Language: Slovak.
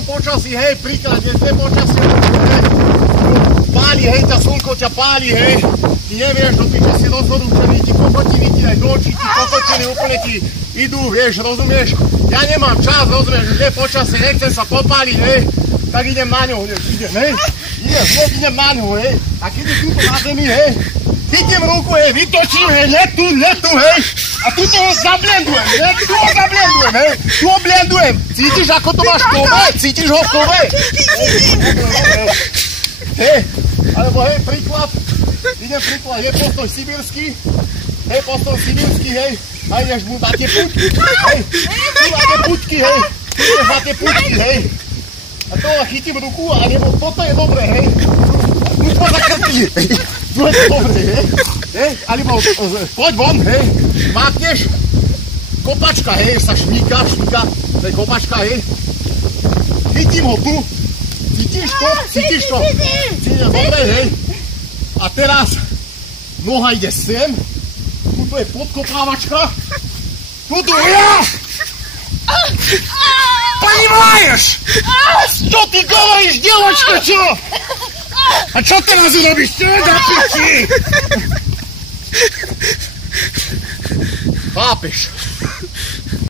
zlom počasí, hej, príklad, je zlé počasie, hej, páli, hej, tá slnko ťa páli, hej, ty nevieš, do tých, že si rozhodúčený, ti kokotiny ti aj do očí, ti kokotiny úplne ti idú, vieš, rozumieš, ja nemám čas, rozumieš, že zlé počasie, nechcem sa popáliť, hej, tak idem na ňo, idem, hej, idem na ňo, hej, a keď je túto na zemi, hej, chytím ruku, hej, vytočím, hej, letu, hej, a tuto ho zablendujem, hej, hej, tu ho blendujem, cítiš, ako to máš v kove, cítiš ho v kove, hej, alebo hej, príklad, je postoj sibírsky, hej, a ideš mu na tie puťky, hej, tu na tie puťky, hej, a to chytím ruku a nebo toto je dobré, hej, tu to zakrtí, hej, tu je dobré, hej, alebo poď von, hej, mákneš, kopačka, hej, sa šmíka, to je kopačka, hej, chytím ho tu, cítiš to, cítiš, dobre, hej, a teraz noha ide sem, tu je podkopávačka, tu ja, ponímaješ, čo ty govoríš, deločka, čo? A čo teraz urobíš? Čo je za piči? Chápeš?